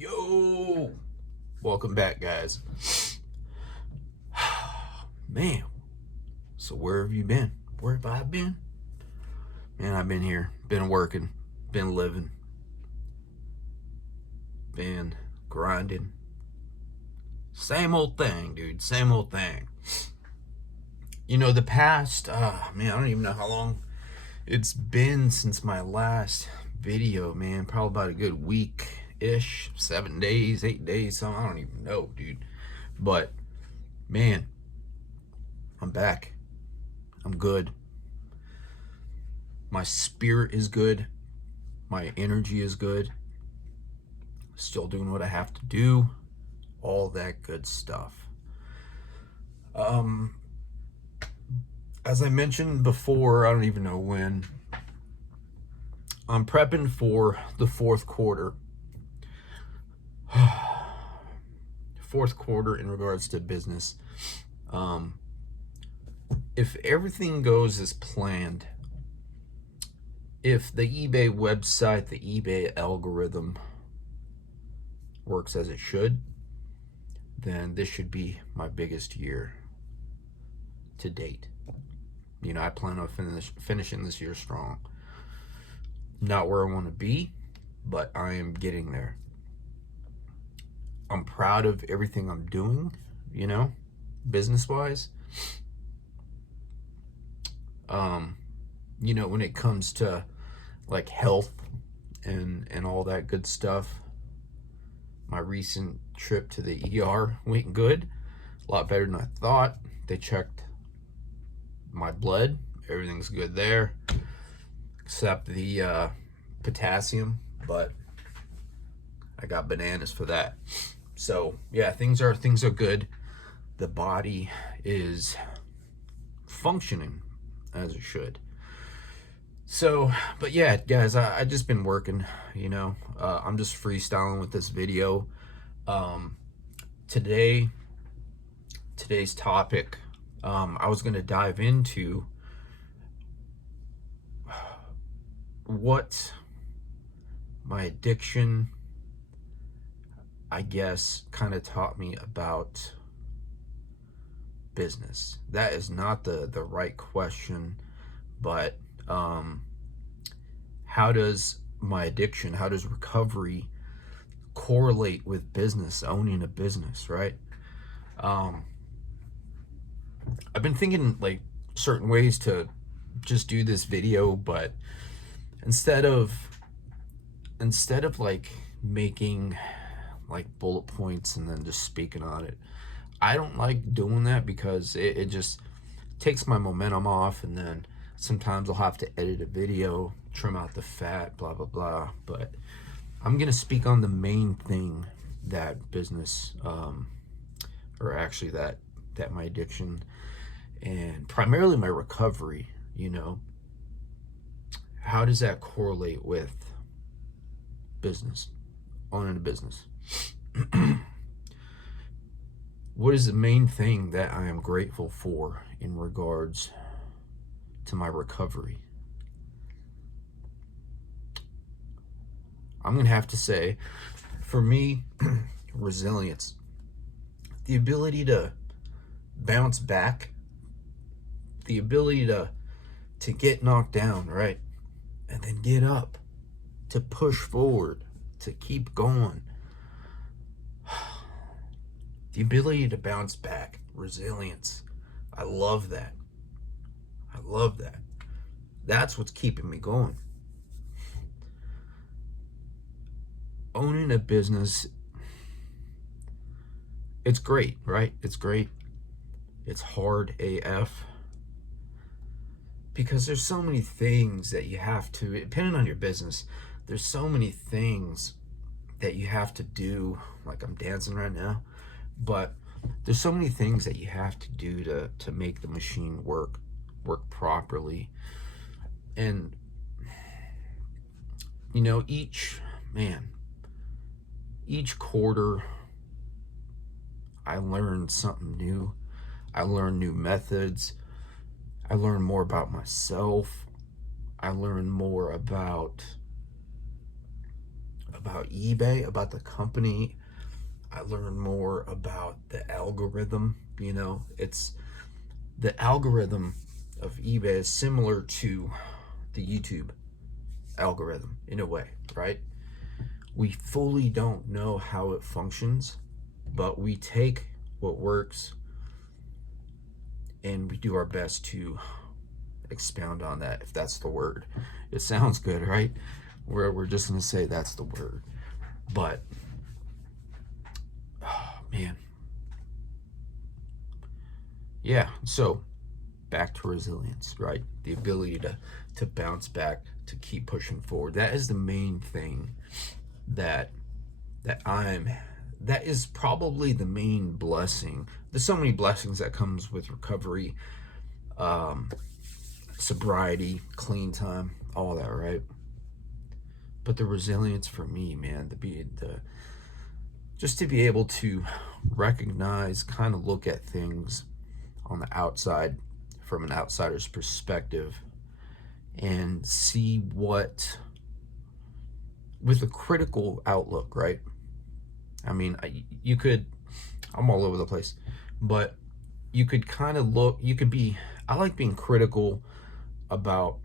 Yo, welcome back, guys. Man, so where have you been? Where have I been? Man, I've been here, been working, been living, been grinding. Same old thing, dude, same old thing. You know, the past, man, I don't even know how long it's been since my last video, man. Probably about a good week-ish, 7 days, 8 days, something. I don't even know, dude. But, man, I'm back. I'm good. My spirit is good. My energy is good. Still doing what I have to do. All that good stuff. As I mentioned before, I don't even know when, I'm prepping for the fourth quarter. Fourth quarter in regards to business. If everything goes as planned, if the eBay website, the eBay algorithm works as it should, then this should be my biggest year to date. You know, I plan on finishing this year strong. Not where I want to be, but I am getting there. I'm proud of everything I'm doing, you know, business-wise. You know, when it comes to like health and all that good stuff, my recent trip to the ER went good, a lot better than I thought. They checked my blood, everything's good there, except the potassium, but I got bananas for that. So yeah, things are good. The body is functioning as it should. So, but yeah, guys, I just been working, you know. I'm just freestyling with this video. Today's topic, I was gonna dive into what my addiction, I guess, kind of taught me about business. That is not the right question, but how does my addiction, how does recovery correlate with business, owning a business, right? I've been thinking like certain ways to just do this video, but instead of like making like bullet points and then just speaking on it, I don't like doing that because it just takes my momentum off, and then sometimes I'll have to edit a video, trim out the fat, blah blah blah. But I'm gonna speak on the main thing that business, or actually that my addiction and primarily my recovery, you know, how does that correlate with business, owning a business? What is the main thing that I am grateful for in regards to my recovery? I'm gonna have to say, for me, resilience, the ability to bounce back, the ability to get knocked down, right, and then get up, to push forward, to keep going. The ability to bounce back, resilience. I love that. I love that. That's what's keeping me going. Owning a business, it's great, right? It's great. It's hard AF. Because there's so many things that you have to, depending on your business, there's so many things that you have to do. Like I'm dancing right now. But there's so many things that you have to do to make the machine work properly. And, you know, each quarter, I learn something new. I learn new methods. I learn more about myself. I learn more about about eBay, about the company. I learn more about the algorithm. It's the algorithm of eBay is similar to the YouTube algorithm in a way, right? We fully don't know how it functions, but we take what works and we do our best to expound on that, if that's the word. It sounds good, right? We're just gonna say that's the word. But oh, man, yeah. So back to resilience, right? The ability to bounce back, to keep pushing forward. That is the main thing that that is probably the main blessing. There's so many blessings that comes with recovery, sobriety, clean time, all that, right? But the resilience for me, man, just to be able to recognize, kind of look at things on the outside from an outsider's perspective and see what, with a critical outlook, right? I mean, I'm all over the place, but you could kind of I like being critical about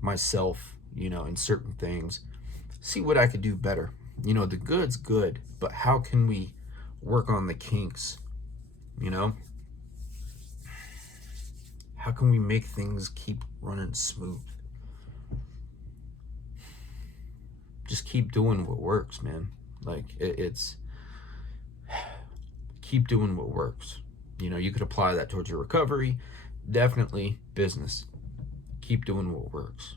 myself, in certain things, see what I could do better. The good's good, but how can we work on the kinks? How can we make things keep running smooth? Just keep doing what works, man. Like it's keep doing what works. You could apply that towards your recovery, definitely business. Keep doing what works.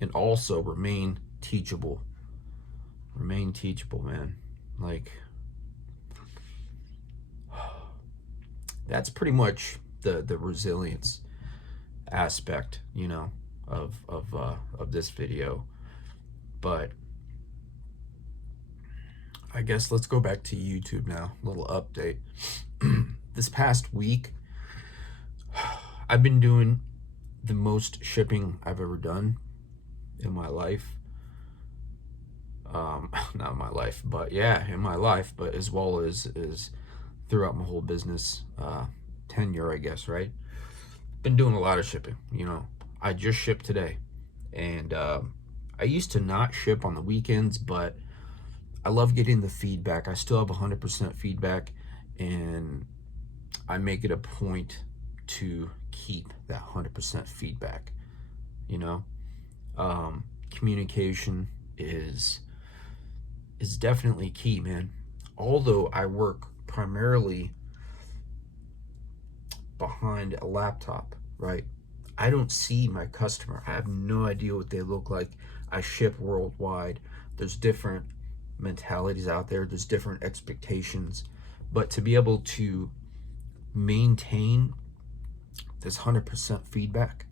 And also remain teachable. Remain teachable, man. Like that's pretty much the resilience aspect, of this video. But I guess let's go back to YouTube now. A little update. This past week, I've been doing the most shipping I've ever done in my life. Not in my life, but yeah, in my life, but as well as throughout my whole business tenure, I guess, right? Been doing a lot of shipping. I just shipped today, and I used to not ship on the weekends, but I love getting the feedback. I still have 100% feedback, and I make it a point to keep that 100% feedback. Communication is definitely key, man. Although I work primarily behind a laptop, right? I don't see my customer. I have no idea what they look like. I ship worldwide. There's different mentalities out there. There's different expectations. But to be able to maintain this 100% feedback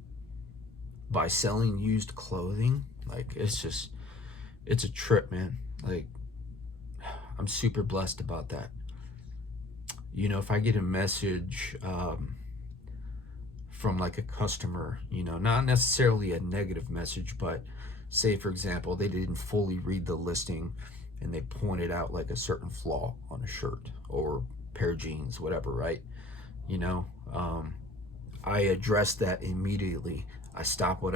by selling used clothing, like it's a trip, man. Like I'm super blessed about that. If I get a message from like a customer, not necessarily a negative message, but say for example, they didn't fully read the listing and they pointed out like a certain flaw on a shirt or pair of jeans, whatever, right? I address that immediately. I stop what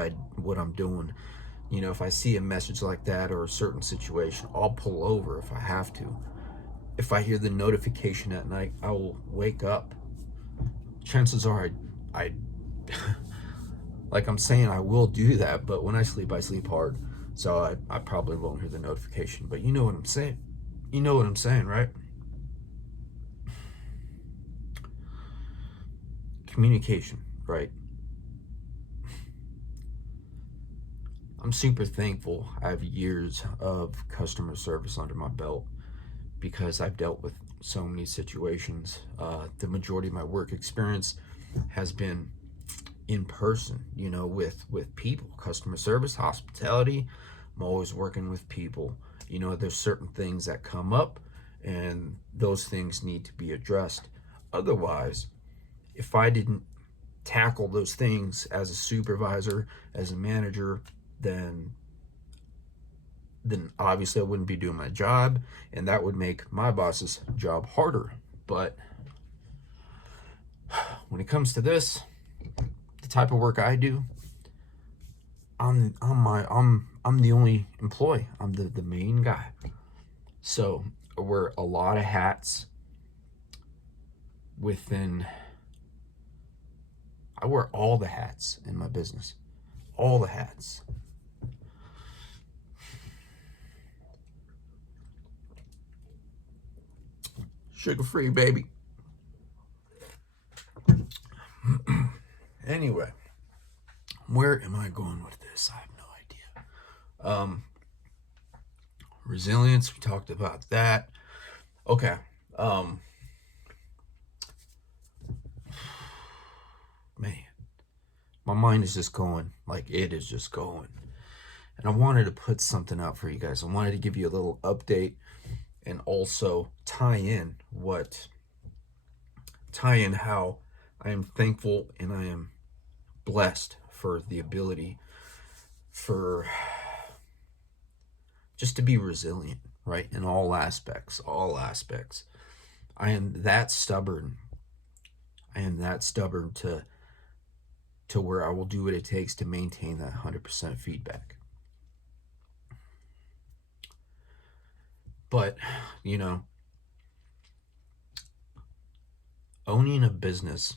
I'm doing. If I see a message like that or a certain situation, I'll pull over if I have to. If I hear the notification at night, I will wake up. Chances are I like I'm saying I will do that, but when I sleep hard. So I probably won't hear the notification. But you know what I'm saying. You know what I'm saying, right? Communication, right? I'm super thankful I have years of customer service under my belt because I've dealt with so many situations. The majority of my work experience has been in person, with people, customer service, hospitality. I'm always working with people. There's certain things that come up and those things need to be addressed. Otherwise, if I didn't tackle those things as a supervisor, as a manager, then then obviously I wouldn't be doing my job, and that would make my boss's job harder. But when it comes to this, the type of work I do, I'm the only employee. I'm the main guy. So I wear a lot of hats within. I wear all the hats in my business. All the hats. Sugar free, baby. Anyway, where am I going with this? I have no idea. Resilience, we talked about that. Okay. Man, my mind is just going, like it is just going. And I wanted to put something out for you guys. I wanted to give you a little update and also tie in how I am thankful and I am blessed for the ability for just to be resilient, right? In all aspects, I am that stubborn. I am that stubborn to where I will do what it takes to maintain that 100% feedback. But, you know, owning a business,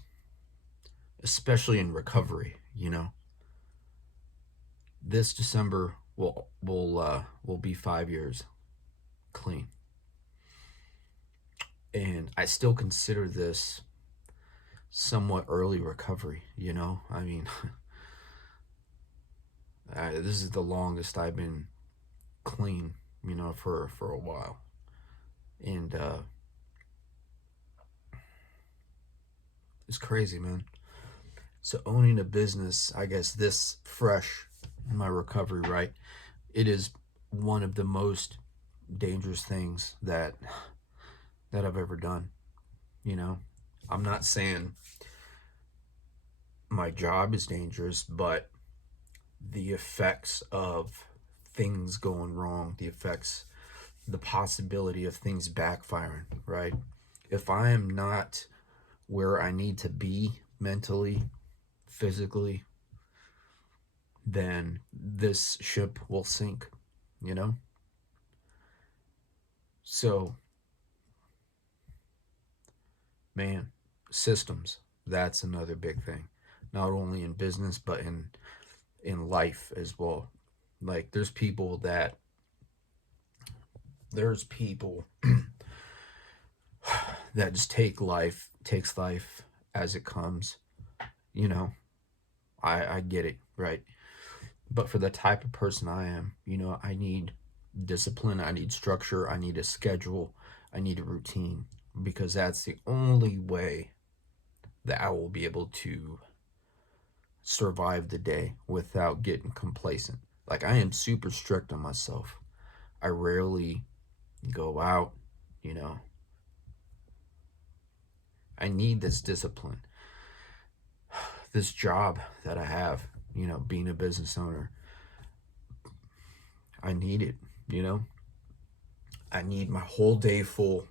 especially in recovery, you know, this December will be 5 years clean. And I still consider this somewhat early recovery, you know? I mean, this is the longest I've been clean, you know, for a while. And it's crazy, man. So owning a business, I guess this fresh in my recovery, right? It is one of the most dangerous things that I've ever done. You know, I'm not saying my job is dangerous, but the effects of things going wrong, the possibility of things backfiring, right? If I am not where I need to be mentally, physically, then this ship will sink, you know? So, man, systems, that's another big thing. Not only in business, but in life as well. Like there's people that just takes life as it comes. You know, I get it, right? But for the type of person I am, you know, I need discipline, I need structure, I need a schedule, I need a routine, because that's the only way that I will be able to survive the day without getting complacent. Like I am super strict on myself. I rarely go out, you know. I need this discipline. This job that I have, you know, being a business owner, I need it, you know. I need my whole day full.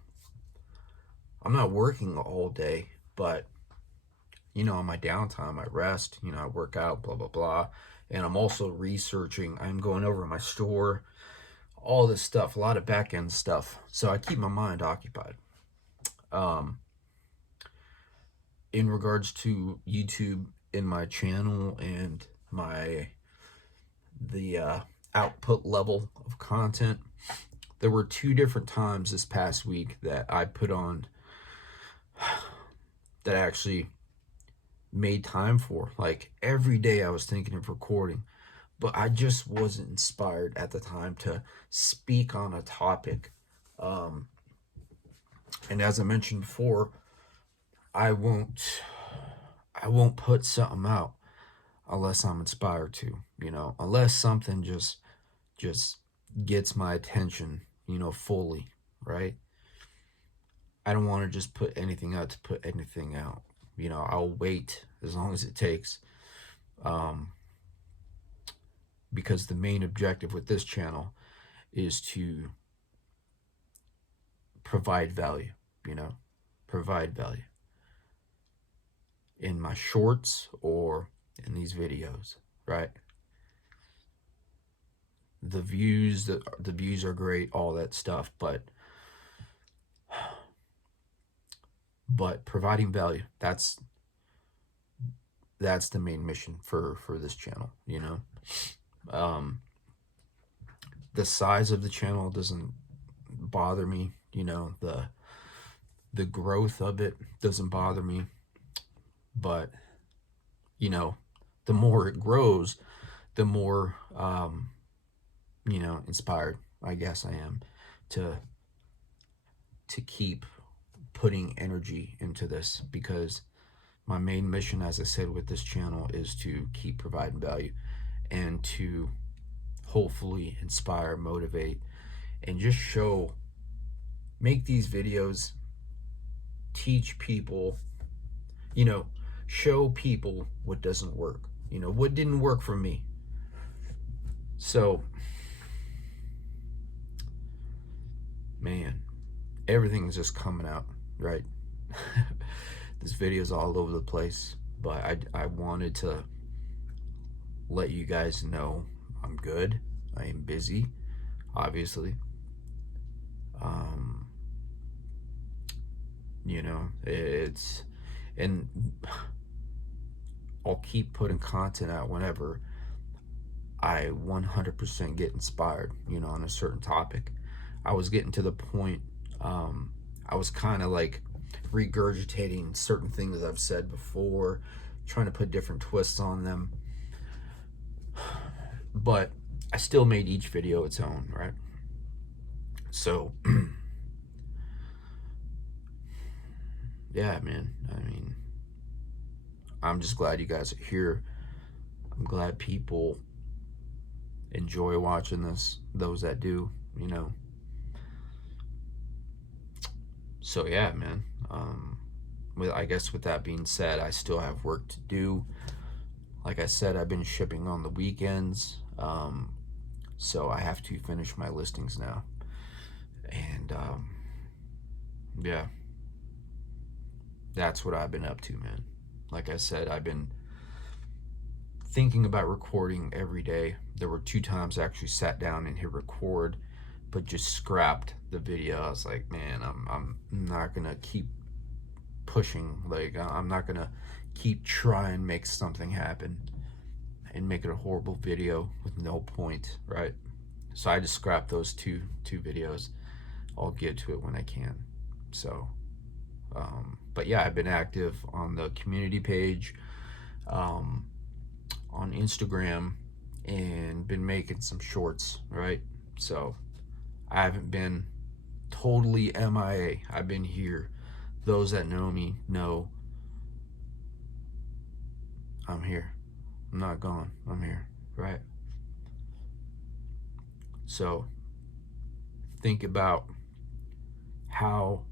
I'm not working all day, but you know, on my downtime, I rest, you know, I work out, blah, blah, blah. And I'm also researching, I'm going over my store, all this stuff, a lot of back end stuff. So I keep my mind occupied. In regards to YouTube in my channel and the output level of content, there were 2 different times this past week that I put on that I actually made time for. Like every day I was thinking of recording, but I just wasn't inspired at the time to speak on a topic. And as I mentioned before, I won't put something out unless I'm inspired to, you know, unless something just gets my attention, you know, fully, right? I don't want to just put anything out to put anything out. You know, I'll wait as long as it takes. Because the main objective with this channel is to provide value, you know, provide value in my shorts or in these videos, right? The views are great, all that stuff, but providing value, that's the main mission for this channel, you know. The size of the channel doesn't bother me, you know. The growth of it doesn't bother me, but you know, the more it grows, the more you know, inspired I guess I am to keep putting energy into this, because my main mission, as I said, with this channel is to keep providing value and to hopefully inspire, motivate, and just make these videos, teach people, you know, show people what doesn't work, you know, what didn't work for me. So, man, everything's just coming out, right? This video's all over the place, but I wanted to let you guys know I'm good. I am busy, obviously. You know, and I'll keep putting content out whenever I 100% get inspired, you know, on a certain topic. I was getting to the point, I was kind of like regurgitating certain things I've said before, trying to put different twists on them. But I still made each video its own, right? So, yeah, man. I mean, I'm just glad you guys are here. I'm glad people enjoy watching this, those that do, you know. So, yeah, man. I guess with that being said, I still have work to do. Like I said, I've been shipping on the weekends, so I have to finish my listings now. And yeah, that's what I've been up to, man. Like I said, I've been thinking about recording every day. There were 2 times I actually sat down and hit record, but just scrapped the video. I was like, man, I'm not gonna keep pushing. Like, I'm not gonna keep trying to make something happen and make it a horrible video with no point, right? So I just scrapped those two videos. I'll get to it when I can. So but yeah, I've been active on the community page, on Instagram, and been making some shorts, right? So I haven't been totally MIA. I've been here. Those that know me know I'm here. I'm not gone. I'm here, right? So think about how,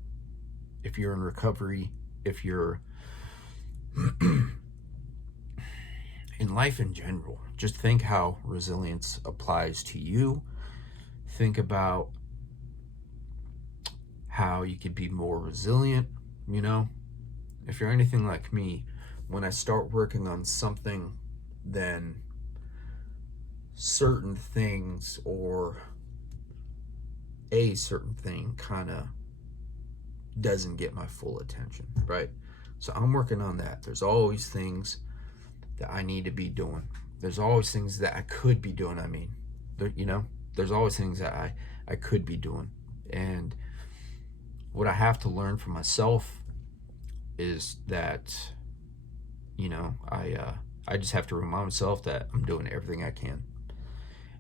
if you're in recovery, if you're in life in general, just think how resilience applies to you. Think about how you could be more resilient, you know? If you're anything like me, when I start working on something, then certain things or a certain thing kind of doesn't get my full attention, right? So I'm working on that. There's always things that I need to be doing. There's always things that I could be doing. I mean, you know, there's always things that I could be doing. And what I have to learn for myself is that, you know, I just have to remind myself that I'm doing everything I can.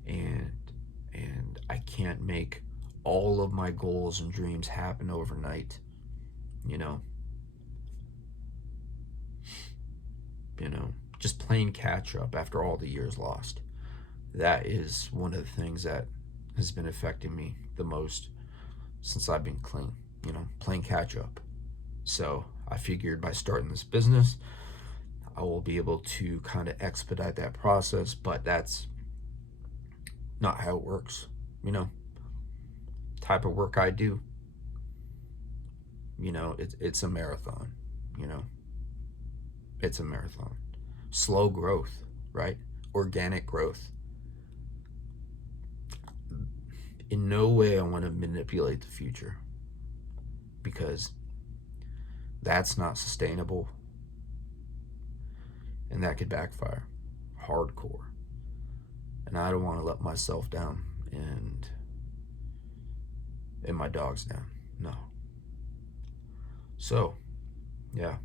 And I can't make all of my goals and dreams happen overnight, you know. Just playing catch up after all the years lost. That is one of the things that has been affecting me the most since I've been clean, you know, playing catch up. So I figured by starting this business, I will be able to kind of expedite that process, but that's not how it works, you know. type of work I do, you know, it's a marathon, you know. It's a marathon. Slow growth, right? Organic growth. In no way I want to manipulate the future, because that's not sustainable, and that could backfire hardcore. And I don't want to let myself down and my dogs down. No. So, yeah.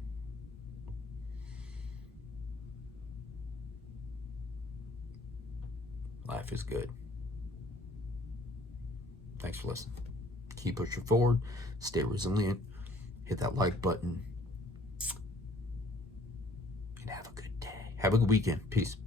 Life is good. Thanks for listening. Keep pushing forward. Stay resilient. Hit that like button. And have a good day. Have a good weekend. Peace.